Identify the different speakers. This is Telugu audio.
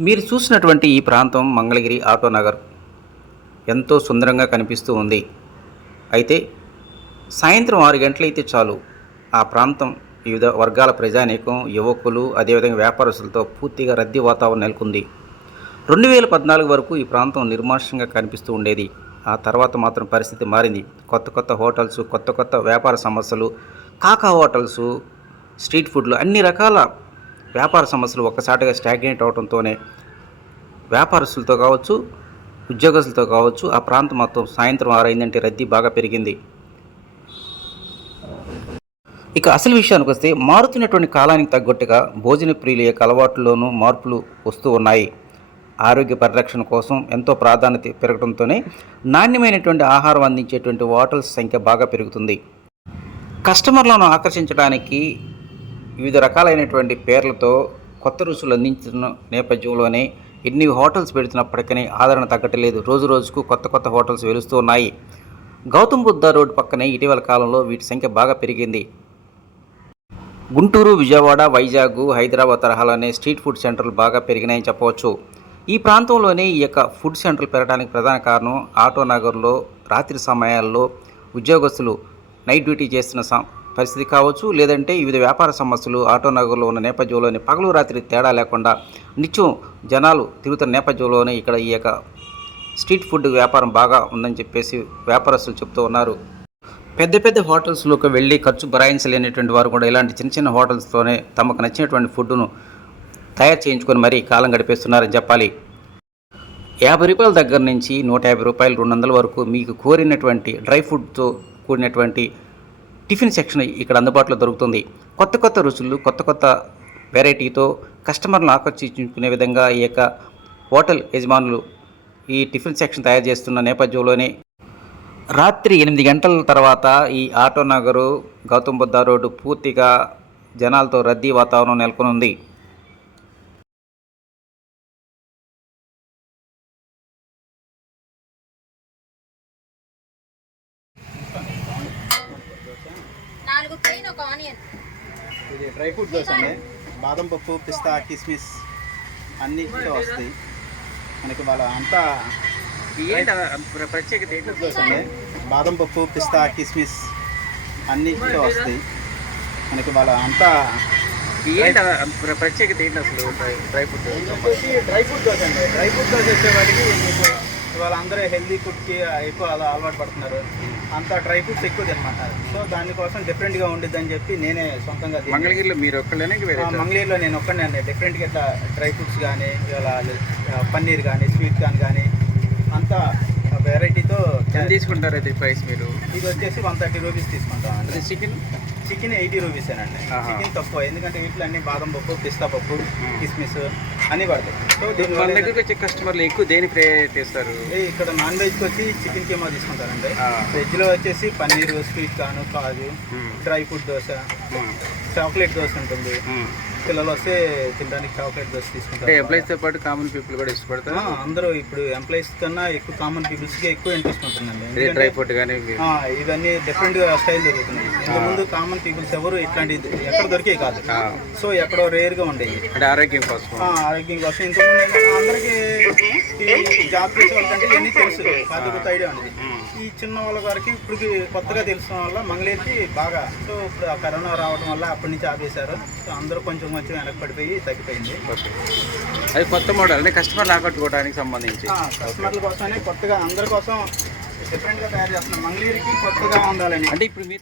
Speaker 1: మీరు చూసినటువంటి ఈ ప్రాంతం మంగళగిరి ఆటో నగర్ ఎంతో సుందరంగా కనిపిస్తూ ఉంది. అయితే సాయంత్రం ఆరు గంటలైతే చాలు. ఆ ప్రాంతం వివిధ వర్గాల ప్రజానీకం యువకులు అదేవిధంగా వ్యాపారస్తులతో పూర్తిగా రద్దీ వాతావరణం నెలకొంది. రెండు వేల పద్నాలుగు వరకు ఈ ప్రాంతం నిర్మానుష్యంగా కనిపిస్తూ ఉండేది. ఆ తర్వాత మాత్రం పరిస్థితి మారింది. కొత్త కొత్త హోటల్స్ కొత్త కొత్త వ్యాపార సమస్యలు కాకా హోటల్స్ స్ట్రీట్ ఫుడ్లు అన్ని రకాల వ్యాపార సమస్యలు ఒక్కసారిగా స్టాగ్నేట్ అవడంతోనే వ్యాపారస్తులతో కావచ్చు ఉద్యోగస్తులతో కావచ్చు ఆ ప్రాంతం మొత్తం సాయంత్రం ఆరైందంటే రద్దీ బాగా పెరిగింది. ఇక అసలు విషయానికి వస్తే మారుతున్నటువంటి కాలానికి తగ్గట్టుగా భోజన ప్రియుల యొక్క అలవాట్లలోనూ మార్పులు వస్తూ ఉన్నాయి. ఆరోగ్య పరిరక్షణ కోసం ఎంతో ప్రాధాన్యత పెరగడంతోనే నాణ్యమైనటువంటి ఆహారం అందించేటువంటి హోటల్స్ సంఖ్య బాగా పెరుగుతుంది. కస్టమర్లను ఆకర్షించడానికి వివిధ రకాలైనటువంటి పేర్లతో కొత్త రుచులు అందించిన నేపథ్యంలోనే ఎన్ని హోటల్స్ పెడుతున్నప్పటికీ ఆదరణ తగ్గట్లేదు. రోజు రోజుకు కొత్త కొత్త హోటల్స్ వెలుస్తూ ఉన్నాయి. గౌతమ్ బుద్ధ రోడ్ పక్కనే ఇటీవల కాలంలో వీటి సంఖ్య బాగా పెరిగింది. గుంటూరు విజయవాడ వైజాగ్ హైదరాబాద్ తరహాలోనే స్ట్రీట్ ఫుడ్ సెంటర్లు బాగా పెరిగినాయని చెప్పవచ్చు. ఈ ప్రాంతంలోనే ఈ యొక్క ఫుడ్ సెంటర్లు పెరగడానికి ప్రధాన కారణం ఆటో నగర్లో రాత్రి సమయాల్లో ఉద్యోగస్తులు నైట్ డ్యూటీ చేస్తున్న స- పరిస్థితి కావచ్చు లేదంటే వివిధ వ్యాపార సమస్యలు ఆటో నగర్లో ఉన్న నేపథ్యంలోనే పగలు రాత్రి తేడా లేకుండా నిత్యం జనాలు తిరుగుతున్న నేపథ్యంలోనే ఇక్కడ ఈ యొక్క స్ట్రీట్ ఫుడ్ వ్యాపారం బాగా ఉందని చెప్పేసి వ్యాపారస్తులు చెప్తూ ఉన్నారు. పెద్ద పెద్ద హోటల్స్లోకి వెళ్ళి ఖర్చు భరాయించలేనటువంటి వారు కూడా ఇలాంటి చిన్న చిన్న హోటల్స్తోనే తమకు నచ్చినటువంటి ఫుడ్ను తయారు చేయించుకొని మరీ కాలం గడిపేస్తున్నారని చెప్పాలి. యాభై రూపాయల దగ్గర నుంచి నూట యాభై రూపాయలు రెండు వందల వరకు మీకు కోరినటువంటి డ్రై ఫుడ్తో కూడినటువంటి టిఫిన్ సెక్షన్ ఇక్కడ అందుబాటులో దొరుకుతుంది. కొత్త కొత్త రుచులు కొత్త కొత్త వెరైటీతో కస్టమర్లను ఆకర్షించుకునే విధంగా ఈ యొక్క హోటల్ యజమానులు ఈ టిఫిన్ సెక్షన్ తయారు చేస్తున్న నేపథ్యంలోనే రాత్రి ఎనిమిది గంటల తర్వాత ఈ ఆటో నగరు గౌతమ్ బుద్ధ రోడ్డు పూర్తిగా జనాలతో రద్దీ వాతావరణం నెలకొని
Speaker 2: నాలుగు ప్లెయిన్ ఒక ఆనియన్
Speaker 3: ఇది డ్రై ఫ్రూట్ దోశ అండి. బాదం పప్పు పిస్తా కిస్మిస్ అన్ని కూడా వస్తాయి. మనకి వాళ్ళ అంతా
Speaker 1: ప్రత్యేకత
Speaker 3: దోశ అండి. బాదం పప్పు పిస్తా కిస్మిస్ అన్ని కూడా వస్తాయి. మనకి వాళ్ళ అంతా
Speaker 1: ప్రత్యేకత ఏంటి అసలు డ్రై ఫుడ్
Speaker 3: వచ్చేసి డ్రై ఫ్రూట్ దోశ అండి. డ్రై ఫ్రూట్ దోశ వచ్చేవాడికి మీకు ఇవాళ అందరూ హెల్దీ ఫుడ్కి ఎక్కువ అలా అలవాటు పడుతున్నారు. అంతా డ్రై ఫ్రూట్స్ ఎక్కువ తినమంటారు సో దానికోసం డిఫరెంట్గా ఉండిద్దని చెప్పి నేనే సొంతంగా
Speaker 1: మంగళగిరిలో మీరు ఒక్కళ్ళనే
Speaker 3: మంగళగిరిలో నేను ఒక్కనే అండి డిఫరెంట్గా ఇట్లా డ్రై ఫ్రూట్స్ కానీ ఆ, పన్నీర్ కానీ స్వీట్ కార్న్ కానీ అంతా వెరైటీతో
Speaker 1: ఎంత తీసుకుంటారు అయితే ప్రైస్ మీరు?
Speaker 3: ఇది వచ్చేసి వన్ థర్టీ రూపీస్ తీసుకుంటాం
Speaker 1: చికెన్?
Speaker 3: చికెన్ ఎయిటీ రూపీస్ అండి. చికెన్ తక్కువ ఎందుకంటే వీటిలో అన్ని బాదం పప్పు పిస్తా పప్పు కిస్మిస్ అన్నీ పడతాయి సో
Speaker 1: మన
Speaker 3: దీనివల్ల
Speaker 1: దగ్గరికి వచ్చే కస్టమర్లు ఎక్కువ దేని ప్రేరేట్ చేస్తారు?
Speaker 3: ఇక్కడ నాన్ వెజ్కి వచ్చి చికెన్ కేమో తీసుకుంటారండి.
Speaker 1: ఆ.
Speaker 3: వెజ్లో వచ్చేసి paneer sweet corn kaju. Dry fruit dosa. Chocolate dosa ఉంటుంది. పిల్లలు వస్తే తినడానికి చాక్లెట్ దోశ తీసుకుంటారు.
Speaker 1: ఎంప్లాయీస్తో పాటు కామన్ పీపుల్ కూడా ఇష్టపడతారు?
Speaker 3: అందరూ ఇప్పుడు ఎంప్లాయీస్ కన్నా ఎక్కువ కామన్ పీపుల్స్కి ఎక్కువ ఇంట్రెస్ట్ ఉంటుందండి.
Speaker 1: డ్రై ఫుడ్ కానీ
Speaker 3: ఇవన్నీ డిఫరెంట్గా స్టైల్ దొరుకుతున్నాయి. ఇంతకు ముందు కామన్ పీపుల్స్ ఎవరు ఇట్లాంటి ఎక్కడ దొరికే కాదు. సో ఎక్కడో రేర్గా ఉండేవి.
Speaker 1: అంటే ఆరోగ్యం కోసం.
Speaker 3: ఆరోగ్యం కోసం. ఏంటంటే అందరికి జాబ్ చేసే వాళ్ళకంటే ఇవన్నీ తెలుసు. కాదు కొత్త ఐడియా ఉంది. ఈ చిన్న వాళ్ళ వరకు ఇప్పుడు కొత్తగా తెలిసిన వల్ల మంగళగిరికి బాగా. సో ఇప్పుడు ఆ కరోనా రావడం వల్ల అప్పటి నుంచి ఆపేశారు. సో అందరూ కొంచెం కొంచెం వెనక్కి పడిపోయి తగ్గిపోయింది.
Speaker 1: అది కొత్త మోడల్. అంటే కస్టమర్లు ఆకట్టుకోవడానికి సంబంధించి.
Speaker 3: కస్టమర్ల కోసమే కొత్తగా అందరి కోసం డిఫరెంట్గా తయారు చేస్తున్నాం మంగళగిరికి కొత్తగా ఉండాలని.
Speaker 1: అంటే ఇప్పుడు మీ